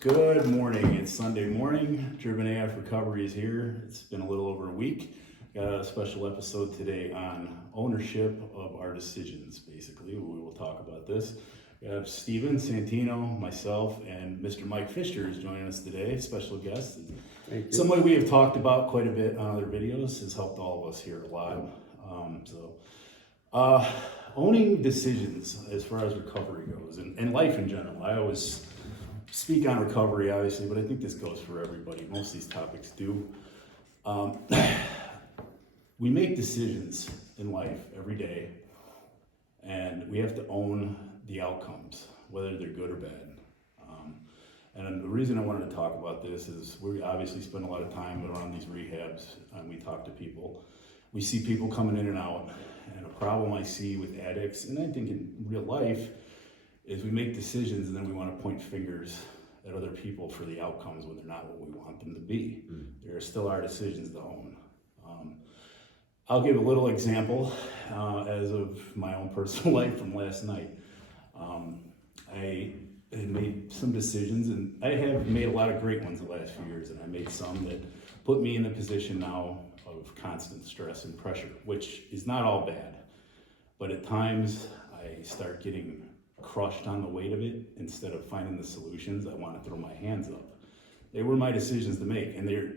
Good morning. It's Sunday morning. Driven AF Recovery is here. It's been a little over a week. Got a special episode today on ownership of our decisions, basically. We will talk about this. We have Steven Santino, myself, and Mr. Mike Fisher is joining us today, special guest. Thank you. Somebody we have talked about quite a bit on other videos, has helped all of us here a lot. Owning decisions as far as recovery goes, and life in general. I always speak on recovery, obviously, but I think this goes for everybody. Most of these topics do. We make decisions in life every day, and we have to own the outcomes, whether they're good or bad. And the reason I wanted to talk about this is we obviously spend a lot of time around these rehabs, and we talk to people. We see people coming in and out, and a problem I see with addicts, and I think in real life, is we make decisions and then we want to point fingers at other people for the outcomes when they're not what we want them to be. There are still our decisions to own. I'll give a little example as of my own personal life from last night. I had made some decisions, and I have made a lot of great ones the last few years, and I made some that put me in a position now of constant stress and pressure, which is not all bad, but at times I start getting crushed on the weight of it. Instead of finding the solutions, I want to throw my hands up. They were my decisions to make, and they're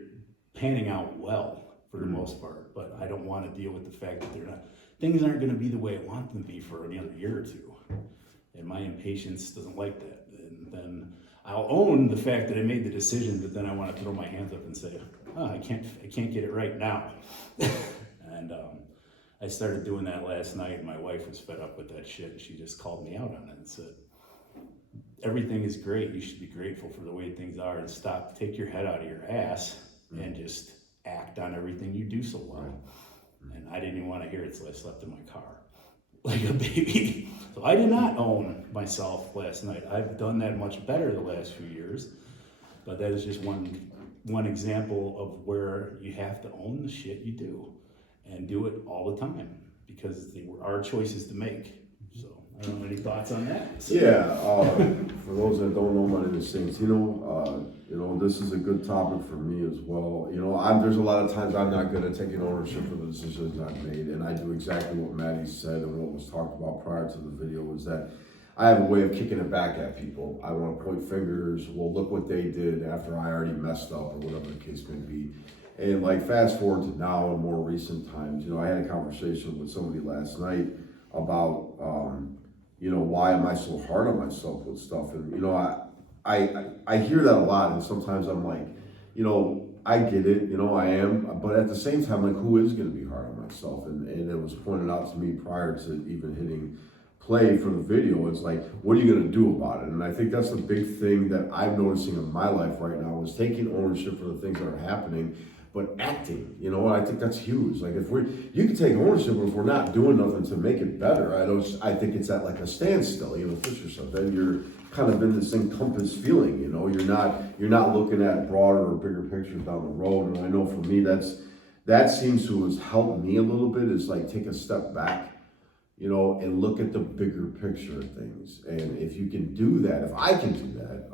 panning out well for the most part, but I don't want to deal with the fact that things aren't going to be the way I want them to be for another year or two. And my impatience doesn't like that. And then I'll own the fact that I made the decision, but then I want to throw my hands up and say, oh, I can't get it right now. And I started doing that last night, and my wife was fed up with that shit, and she just called me out on it and said, everything is great, you should be grateful for the way things are, and take your head out of your ass and just act on everything you do so well. And I didn't even want to hear it, so I slept in my car like a baby. So I did not own myself last night. I've done that much better the last few years, but that is just one example of where you have to own the shit you do and do it all the time, because they were our choices to make. So I don't know, any thoughts on that? Yeah, for those that don't know, my name is Santino. This is a good topic for me as well. There's a lot of times I'm not good at taking ownership of the decisions I've made, and I do exactly what Maddie said and what was talked about prior to the video, is that I have a way of kicking it back at people. I want to point fingers, well, look what they did after I already messed up, or whatever the case may be. And like fast forward to now in more recent times, I had a conversation with somebody last night about, why am I so hard on myself with stuff? And, I hear that a lot, and sometimes I'm like, I get it, I am, but at the same time, like, who is going to be hard on myself? And it was pointed out to me prior to even hitting play for the video. It's like, what are you going to do about it? And I think that's the big thing that I'm noticing in my life right now, is taking ownership for the things that are happening, but acting, I think that's huge. Like, you can take ownership, but if we're not doing nothing to make it better, I think it's at like a standstill, Fisher said, then you're kind of in this encompassed feeling, you're not looking at broader or bigger pictures down the road. And I know for me, that seems to has helped me a little bit, is like take a step back, and look at the bigger picture of things. And if you can do that, if I can do that,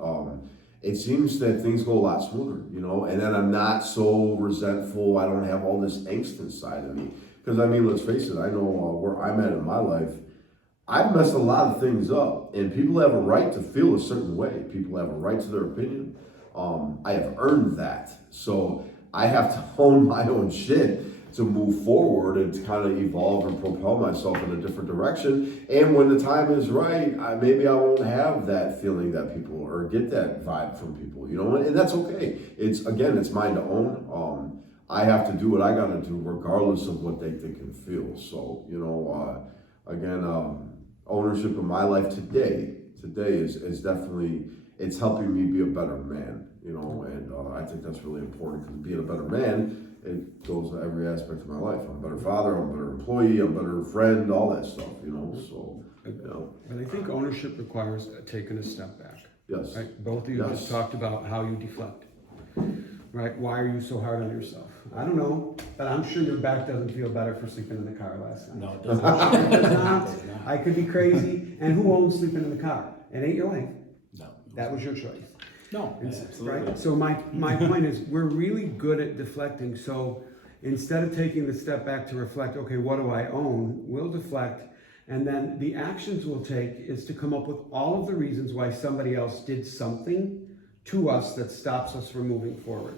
it seems that things go a lot smoother, and then I'm not so resentful. I don't have all this angst inside of me. Because, let's face it, I know where I'm at in my life. I've messed a lot of things up, and people have a right to feel a certain way. People have a right to their opinion. I have earned that. So I have to own my own shit to move forward and to kind of evolve and propel myself in a different direction. And when the time is right, maybe I won't have that feeling that people, or get that vibe from people, and that's okay. It's mine to own. I have to do what I got to do regardless of what they think and feel. So, ownership in my life today is definitely, it's helping me be a better man, and I think that's really important, because being a better man, it goes to every aspect of my life. I'm a better father, I'm a better employee, I'm a better friend, all that stuff, so. But I think ownership requires taking a step back. Yes. Right? Both of you just talked about how you deflect. Right? Why are you so hard on yourself? I don't know, but I'm sure your back doesn't feel better for sleeping in the car last night. No, it doesn't. It does not. I could be crazy. And who owns sleeping in the car? It ain't your wife. No. That was your choice. No, absolutely. Right? So my point is, we're really good at deflecting. So instead of taking the step back to reflect, okay, what do I own? We'll deflect. And then the actions we'll take is to come up with all of the reasons why somebody else did something to us that stops us from moving forward.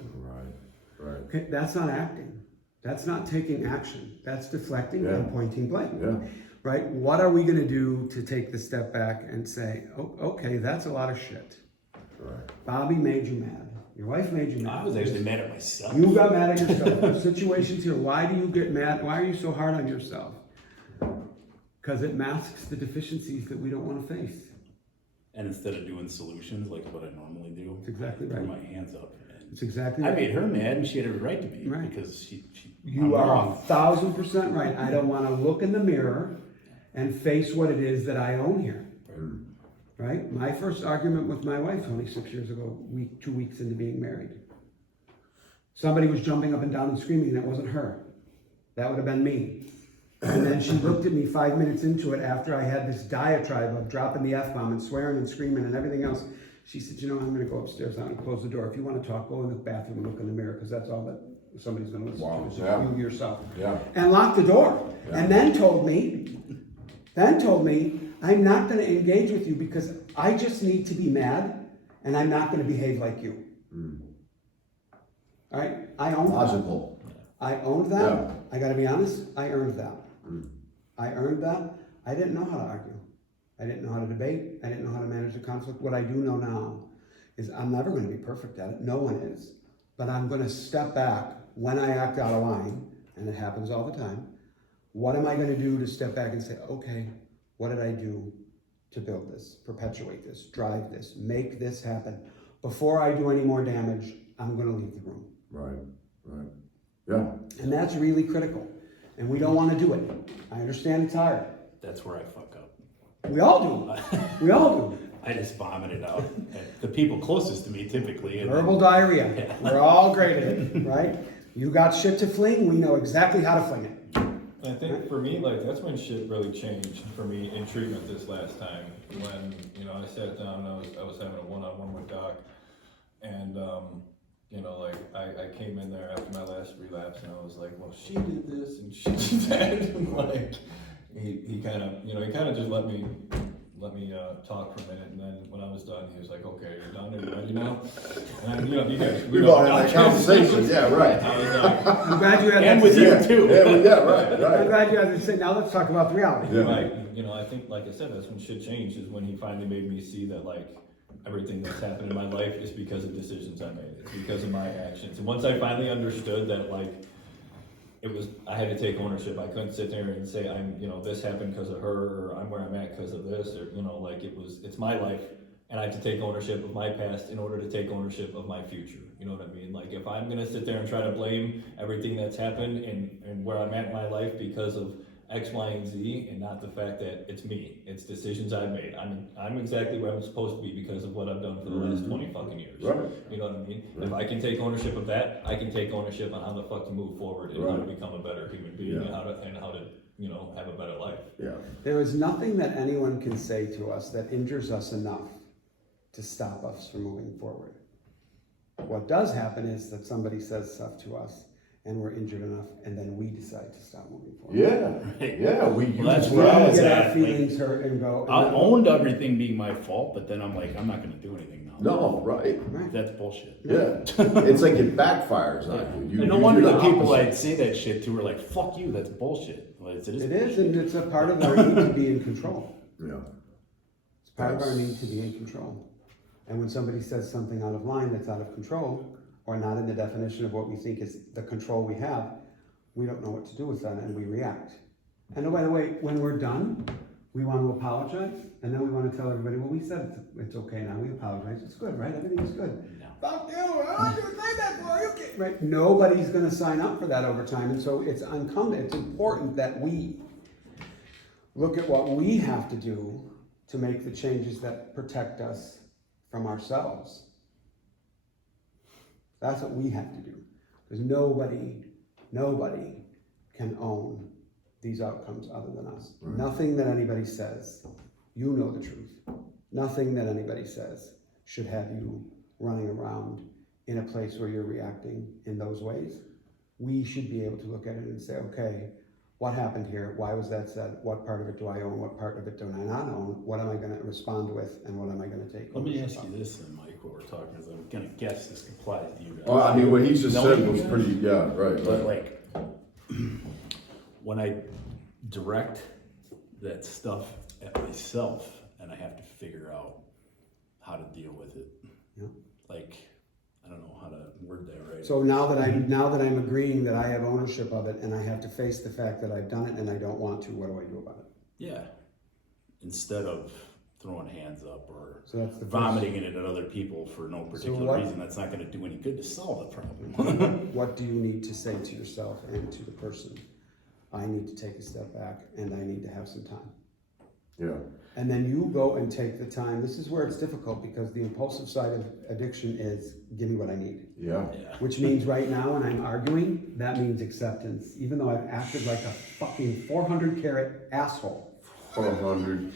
Right. Okay, that's not acting. That's not taking action. That's deflecting and pointing blame. Yeah. Right? What are we going to do to take the step back and say, oh, okay, that's a lot of shit. Right. Bobby made you mad. Your wife made you mad. I was actually mad at myself. You got mad at yourself. There's situations here. Why do you get mad? Why are you so hard on yourself? Because it masks the deficiencies that we don't want to face. And instead of doing solutions like what I normally do, That's exactly I threw right. my hands up. It's exactly I right. made her mad, and she had every right to be Right. because she You I'm are wrong. 1,000% right. I don't want to look in the mirror and face what it is that I own here. Right? My first argument with my wife 26 years ago, 2 weeks into being married. Somebody was jumping up and down and screaming, and it wasn't her. That would have been me. And then she looked at me 5 minutes into it after I had this diatribe of dropping the F-bomb and swearing and screaming and everything else. She said, you know, I'm going to go upstairs now and close the door. If you want to talk, go in the bathroom and look in the mirror, because that's all that somebody's going to listen to, is just you yourself. Yeah. And locked the door. Yeah. And then told me, I'm not going to engage with you because I just need to be mad and I'm not going to behave like you. All right? I owned Logical. that. I owned that. Yeah. I got to be honest, I earned that. I earned that. I didn't know how to argue. I didn't know how to debate. I didn't know how to manage the conflict. What I do know now is I'm never going to be perfect at it. No one is. But I'm going to step back when I act out of line, and it happens all the time. What am I going to do to step back and say, okay, what did I do to build this, perpetuate this, drive this, make this happen? Before I do any more damage, I'm going to leave the room. Right. Yeah. And that's really critical. And we don't want to do it. I understand it's hard. That's where I fuck up. We all do. We all do. I just vomit it out. at the people closest to me, typically. And Verbal diarrhea. We're all great at it, right? You got shit to fling, we know exactly how to fling it. I think for me, like, that's when shit really changed for me in treatment this last time. When, you know, I sat down and I was having a one-on-one with Doc, and, you know, like, I came in there after my last relapse, and I was like, well, she did this, and she did that, and, like, he kind of, you know, he kind of just let me talk for a minute, and then when I was done, he was like, okay, you're done, are you ready now? And I, you know, you guys, We've all had that conversation. Yeah, right. I was like, I'm glad you had And that with to you say. too. Right. I'm glad you had to say, now let's talk about the reality. Yeah. right, you know, I think, like I said, that's when shit changed, is when he finally made me see that, like, everything that's happened in my life is because of decisions I made. It's because of my actions. And once I finally understood that, like, I had to take ownership. I couldn't sit there and say, you know, this happened because of her, or I'm where I'm at because of this, or, you know, like, it's my life, and I have to take ownership of my past in order to take ownership of my future. You know what I mean? Like, if I'm gonna sit there and try to blame everything that's happened and where I'm at in my life because of X, Y, and Z, and not the fact that it's me, it's decisions I've made. I'm exactly where I'm supposed to be because of what I've done for the last 20 fucking years. Right. You know what I mean? If I can take ownership of that, I can take ownership on how the fuck to move forward and how to become a better human being, Yeah. and how to, you know, have a better life. Yeah. There is nothing that anyone can say to us that injures us enough to stop us from moving forward. What does happen is that somebody says stuff to us and we're injured enough, and then we decide to stop moving forward. Yeah. We Well, that's use where I We was get at, our feelings hurt and go. I owned everything being my fault, but then I'm like, I'm not going to do anything now. No, right. Right. That's bullshit. Yeah. It's like it backfires on you. And no You wonder do the people opposite. I'd say that shit to were like, fuck you, that's bullshit. Like, it is It bullshit. is, and it's a part of our need to be in control. Yeah. It's part of our need to be in control. And when somebody says something out of line that's out of control, or not in the definition of what we think is the control we have, we don't know what to do with that, and we react. And oh, by the way, when we're done, we want to apologize, and then we want to tell everybody, well, we said it's okay now, we apologize, it's good, right? Everything's good. No. Fuck you, I didn't say that for you, right? Nobody's going to sign up for that over time, and so it's incumbent, it's important that we look at what we have to do to make the changes that protect us from ourselves. That's what we have to do. Because nobody can own these outcomes other than us. Right. Nothing that anybody says, you know the truth. Nothing that anybody says should have you running around in a place where you're reacting in those ways, we should be able to look at it and say, okay, what happened here? Why was that said? What part of it do I own? What part of it do I not own? What am I going to respond with, and what am I going to take? Let me ownership ask you of? this, then, Mike, what we're talking is I'm gonna guess this applies to you guys. Well, I mean, what he just No, said you was guys? pretty, yeah, right, But right. like, when I direct that stuff at myself and I have to figure out how to deal with it, Yeah. like, I don't know how to word that right. So now that I'm agreeing that I have ownership of it, and I have to face the fact that I've done it and I don't want to, what do I do about it? Yeah, instead of throwing hands up or So that's the first- vomiting it at other people for no particular what- reason, that's not gonna do any good to solve the problem. What do you need to say to yourself and to the person? I need to take a step back and I need to have some time. Yeah, And then you go and take the time. This is where it's difficult, because the impulsive side of addiction is give me what I need. yeah. Yeah, Which means right now when I'm arguing, that means acceptance. Even though I've acted like a fucking 400 carat asshole. 400.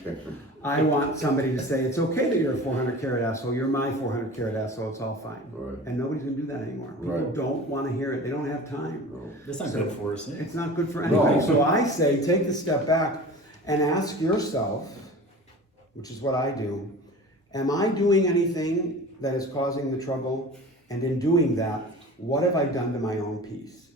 I want somebody to say, it's okay that you're a 400 carat asshole. You're my 400 carat asshole. It's all fine. Right. And nobody's gonna do that anymore. People Right. don't want to hear it. They don't have time. No. that's not So, good for us. It's not good for anybody. No. So I say, take the step back and ask yourself, which is what I do, am I doing anything that is causing the trouble? And in doing that, what have I done to my own peace?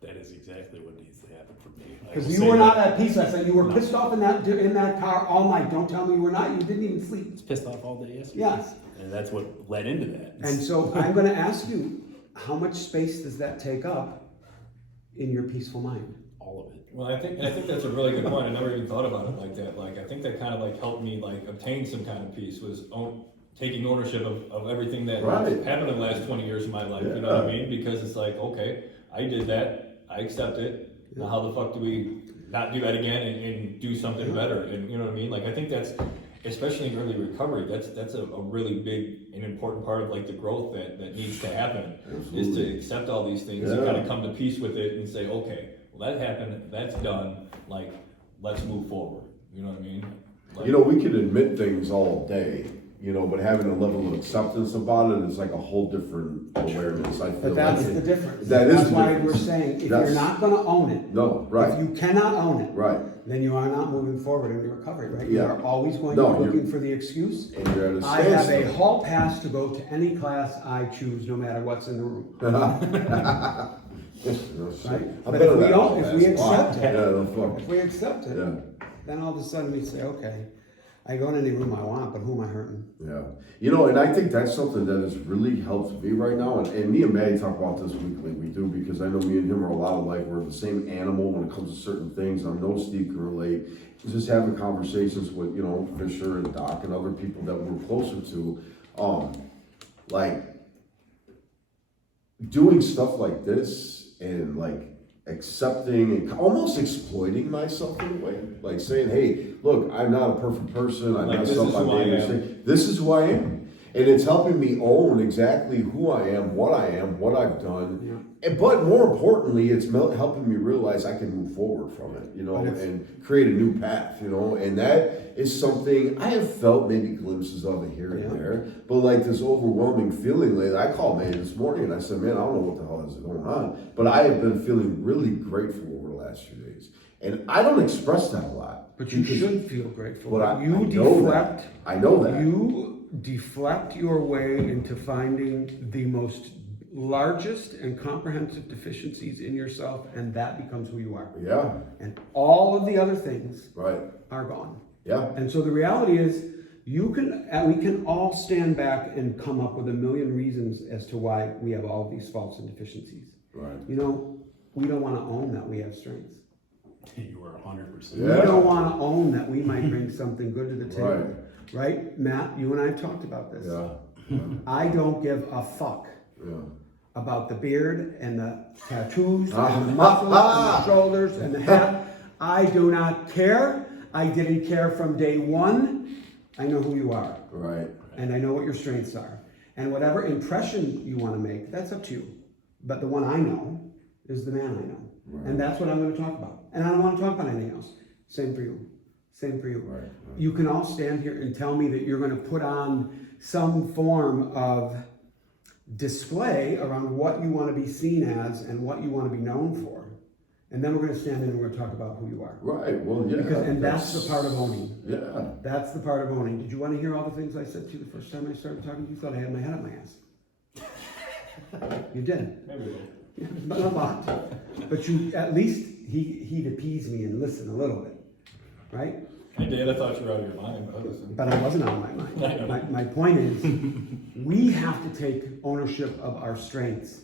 That is exactly what needs to happen for me. I will Because you say were not that. at peace last night. You were No. pissed off in that car all night. Don't tell me you were not. You didn't even sleep. I was pissed off all day yesterday. Yes. And that's what led into that. And so I'm going to ask you, how much space does that take up in your peaceful mind? All of it. Well, I think that's a really good point. I never even thought about it like that. Like, I think that kind of like helped me like obtain some kind of peace was taking ownership of everything that Right. happened in the last 20 years of my life. You know what I mean? Because it's like, okay, I did that. I accept it. Now, how the fuck do we not do that again and do something better? And you know what I mean? Like, I think that's, especially in early recovery, that's a really big and important part of like the growth that needs to happen. Is to accept all these things and Yeah. kind of come to peace with it and say, okay, well, that happened, that's done, like, let's move forward. You know what I mean? Like, You know, we could admit things all day, you know, but having a level of acceptance about it is like a whole different awareness. I feel But that's like the difference. That is That's the why difference. we're saying, if That's- you're not going to own it, No, if right, you cannot own it, right. then you are not moving forward in your recovery, right? You Yeah. are always going No, to be you're- looking for the excuse. And you're at a I have a standstill. hall pass to go to any class I choose, no matter what's in the room. No shit. Right? I But better if we that don't- all if we pass. accept it- Yeah, no fuck. If we accept it, Yeah. then all of a sudden we say, okay, I go in any room I want, but who am I hurting? Yeah, you know, and I think that's something that has really helped me right now. And me and Maddie talk about this weekly. We do, because I know me and him are a lot alike. We're the same animal when it comes to certain things. I know Steve can relate. Just having conversations with, you know, Fisher and Doc and other people that we're closer to, like doing stuff like this and like accepting and almost exploiting myself in a way, like saying, hey, look, I'm not a perfect person, I Like, messed this up, is I who I made a am. mistake. This is who I am. And it's helping me own exactly who I am, what I've done. But more importantly, it's helping me realize I can move forward from it, you know, and create a new path, you know. And that is something I have felt maybe glimpses of it here and there. But like this overwhelming feeling lately, I called May this morning and I said, man, I don't know what the hell is going on. But I have been feeling really grateful over the last few days. And I don't express that a lot. But you because- should feel grateful. But I You know deflect. that. I know that. You deflect your way into finding the most largest and comprehensive deficiencies in yourself, and that becomes who you are. Yeah, And all of the other things right. are gone. Yeah. And so the reality is, we can all stand back and come up with a million reasons as to why we have all these faults and deficiencies. Right. You know, we don't want to own that we have strengths. You are 100%. Yeah. We don't want to own that we might bring something good to the table. Right. Right? Matt, you and I have talked about this. Yeah. I don't give a fuck Yeah. about the beard and the tattoos and the muscles and the shoulders and the hat. I do not care. I didn't care from day one. I know who you are. Right. And I know what your strengths are. And whatever impression you want to make, that's up to you. But the one I know is the man I know. Right. And that's what I'm going to talk about. And I don't want to talk about anything else. Same for you. Same for you. Right. You can all stand here and tell me that you're going to put on some form of display around what you want to be seen as and what you want to be known for. And then we're going to stand in and we're going to talk about who you are. Right, well, yeah. And that's the part of owning. Yeah. That's the part of owning. Did you want to hear all the things I said to you the first time I started talking to you? You thought I had my head up my ass. You did. Maybe. Yeah, but not a lot. But you, at least he'd appease me and listen a little bit, right? I did. I thought you were out of your mind, but listen. But I wasn't out of my mind. My point is, we have to take ownership of our strengths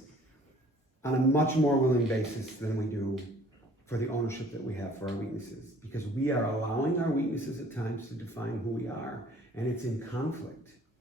on a much more willing basis than we do for the ownership that we have for our weaknesses. Because we are allowing our weaknesses at times to define who we are, and it's in conflict.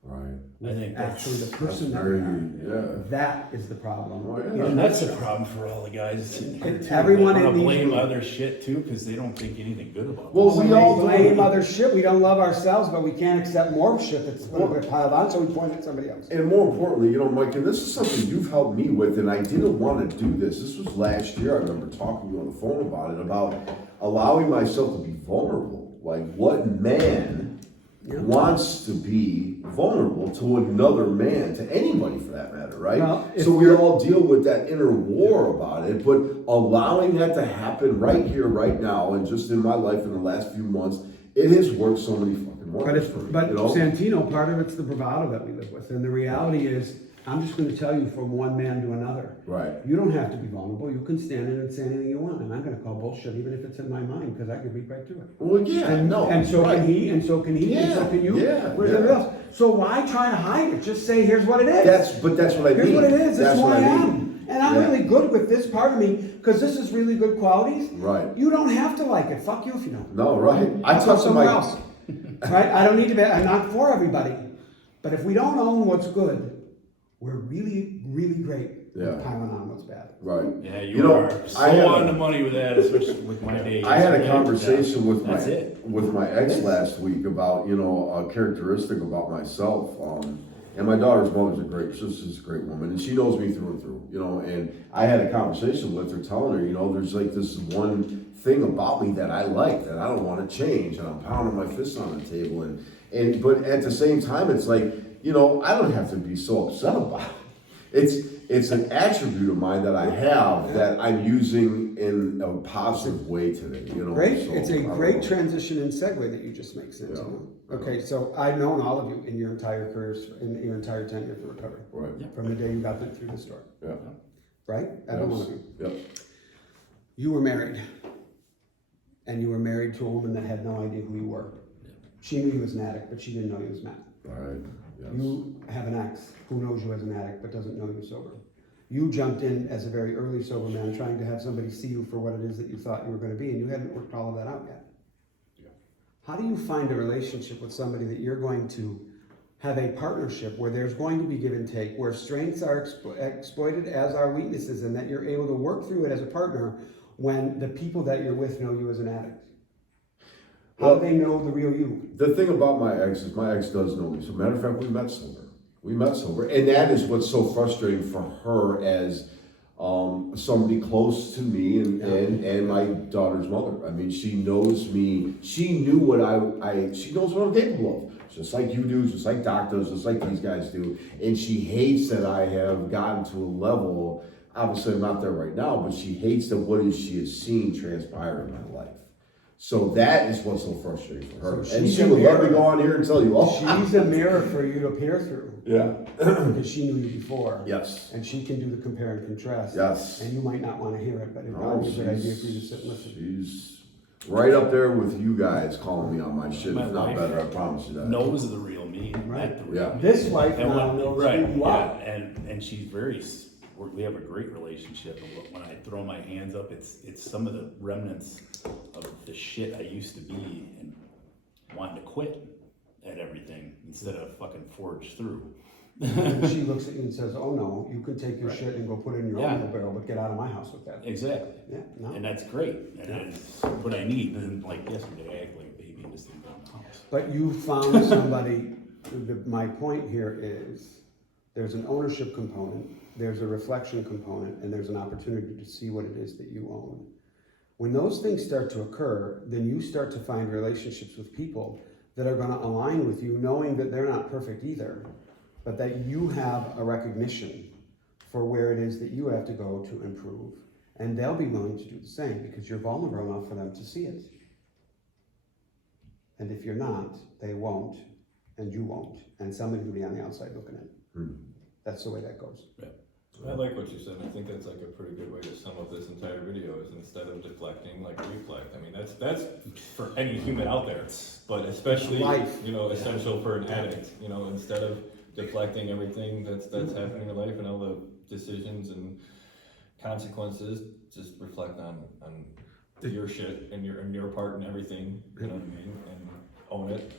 Right. I think Actually, the That's person that very, we are. yeah. That is the problem. Oh, yeah. In a And that's the nutshell. problem for all the guys sitting here too. Everyone They in wanna these blame rooms- other shit too, because they don't think anything good about Well, themselves. we all do. blame other shit. We don't love ourselves, but we can't accept more shit that's piled on, so we point at somebody else. And more importantly, you know, Mike, and this is something you've helped me with, and I didn't want to do this. This was last year. I remember talking to you on the phone about it, about allowing myself to be vulnerable. Like, what man Yeah. wants to be vulnerable to another man, to anybody for that matter, right? Well, if so we you're- all deal with that inner war about it, but allowing that to happen right here, right now, and just in my life in the last few months, it has worked so many fucking wonders for me. But you know? Santino, part of it's the bravado that we live with, and the reality is, I'm just going to tell you from one man to another. Right. You don't have to be vulnerable. You can stand in and say anything you want, and I'm going to call bullshit even if it's in my mind because I could read right through it. Well, yeah, And, no. and so right. can he, and so can he, and so Yeah, can you. yeah, Where's yeah. everybody else? So why try to hide it? Just say, here's what it is. That's what I Here's mean. what it is. This That's is who what I mean. am. And I'm Yeah. really good with this part of me because this is really good qualities. Right. You don't have to like it. Fuck you if you don't. No, right. I Go talk to somewhere my else. Right? I don't need to be, I'm not for everybody. But if we don't own what's good, we're really, really great Yeah. at piling on what's bad. right. Yeah, You know, are so I had a- on the money with that, especially with my days. I had a Yeah, conversation with that's it. my ex last week about, you know, a characteristic about myself. And my daughter's mother's she's a great woman, and she knows me through and through, you know. And I had a conversation with her, telling her, you know, there's like this one thing about me that I like that I don't want to change, and I'm pounding my fist on the table, and but at the same time, it's like, you know, I don't have to be so upset about it. It's an attribute of mine that I have that I'm using in a positive way today, you know. Great. so, It's I a don't great know. transition and segue that you just make sense. Yeah. Okay, so I've known all of you in your entire careers, in your entire tenure for recovery, Right. from the day you got through the store, Yeah. right? Every one of you. Yep. You were married, and you were married to a woman that had no idea who you were. She knew you was an addict, but she didn't know you was mad. All right. Yes. You have an ex who knows you as an addict but doesn't know you sober. You jumped in as a very early sober man trying to have somebody see you for what it is that you thought you were going to be, and you hadn't worked all of that out yet. Yeah. How do you find a relationship with somebody that you're going to have a partnership where there's going to be give and take, where strengths are exploited as are weaknesses, and that you're able to work through it as a partner when the people that you're with know you as an addict? How do they know the real you? The thing about my ex is my ex does know me. So matter of fact, we met sober. And that is what's so frustrating for her as somebody close to me and my daughter's mother. I mean, she knows me. She knew what she knows what I'm capable of. Just like you do, just like Doc does, just like these guys do. And she hates that I have gotten to a level, obviously I'm not there right now, but she hates that what she has seen transpire in my life. So that is what's so frustrating for her. So And she's she a would let me mirror. go on here and tell you all. She's a mirror for you to peer through Yeah. because she knew you before. Yes. And she can do the compare and contrast. Yes. And you might not want to hear it, but it probably be a good idea for you to sit and listen. She's right up there with you guys calling me on my shit, My if not wife better, I promise you that. Knows the real me, Right. not the real Yeah. me. This wife And now when, knows right, who you yeah, are. and she's we have a great relationship. And when I throw my hands up, it's some of the remnants of the shit I used to be and wanting to quit at everything instead of fucking forge through. And she looks at you and says, "Oh no, you can take your Right. shit and go put it in your Yeah. own barrel, but get out of my house with that." Exactly. Yeah, no. And that's great. And it's what I need. And like yesterday, I act like a baby and just didn't go in the house. But you found somebody. My point here is there's an ownership component, there's a reflection component, and there's an opportunity to see what it is that you own. When those things start to occur, then you start to find relationships with people that are gonna align with you, knowing that they're not perfect either, but that you have a recognition for where it is that you have to go to improve. And they'll be willing to do the same because you're vulnerable enough for them to see it. And if you're not, they won't, and you won't, and somebody will be on the outside looking in. That's the way that goes. I like what you said. I think that's like a pretty good way to sum up this entire video is instead of deflecting, like reflect. I mean, that's for any human out there, but especially, Life. you know, essential for an addict, you know, instead of deflecting everything that's happening in your life and all the decisions and consequences, just reflect on your shit and your part in everything, you know what I mean, and own it.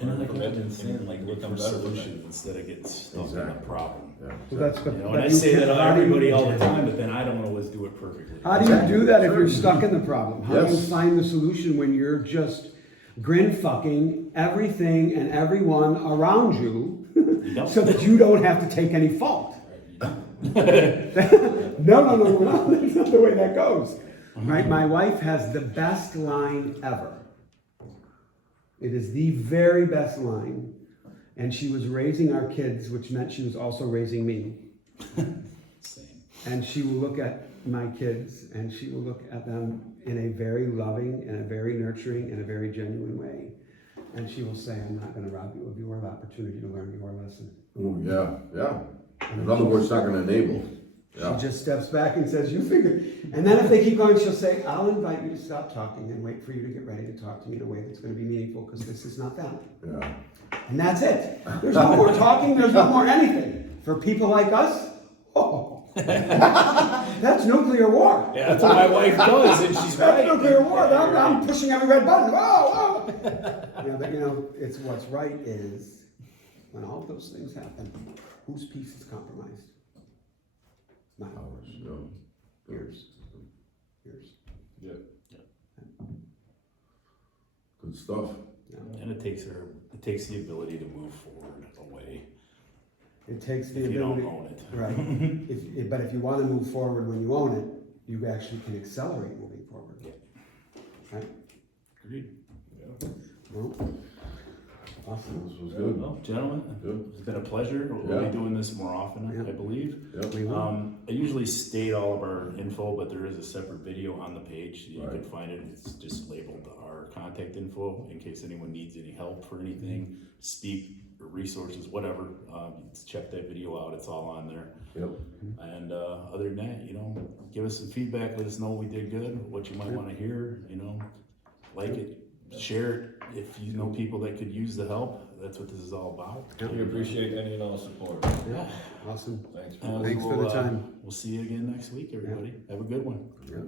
And like learn I've from it been saying, and like look become for better from it. solutions instead of getting stuck in a Exactly. problem. Yeah. So that's You know, and I say that to everybody all the time, but then I don't always do it perfectly. How do you do that if you're stuck in the problem? How do you Yes. find the solution when you're just grin fucking everything and everyone around you You don't. so that you don't have to take any fault? No, that's not the way that goes. Right? My wife has the best line ever. It is the very best line. And she was raising our kids, which meant she was also raising me. Same. And she will look at my kids and she will look at them in a very loving and a very nurturing and a very genuine way. And she will say, I'm not going to rob you of your opportunity to learn your lesson. Oh, yeah. In other words, not gonna enable. Yeah. She just steps back and says, you figure. And then if they keep going, she'll say, I'll invite you to stop talking and wait for you to get ready to talk to me in a way that's going to be meaningful because this is not that. Yeah. And that's it. There's no more talking. There's no more anything. For people like us, that's nuclear war. Yeah, that's what my wife does, and she's That's right. nuclear war. I'm pushing every red button. Whoa. But it's what's right is when all those things happen, whose peace is compromised? Mine. Ours, yeah. Yours. Yeah. Good stuff. And it takes the ability to move forward away. It takes the If you ability. don't own it. Right. But if you want to move forward when you own it, you actually can accelerate moving forward. Yeah. Right? Agreed. Well, awesome. This was good. Well, gentlemen, Good. it's been a pleasure. We'll Yeah. be doing this more often, Yeah. I believe. Yep. We will. I usually state all of our info, but there is a separate video on the page. You Right. can find it. It's just labeled our contact info in case anyone needs any help for anything, speak, or resources, whatever. Check that video out. It's all on there. Yep. And other than that, give us some feedback. Let us know we did good, what you might want to hear. Like it, share it. If you know people that could use the help, that's what this is all about. We appreciate any and all support. Yeah. Awesome. Thanks. And Thanks for the time. We'll see you again next week, everybody. Have a good one. Yeah.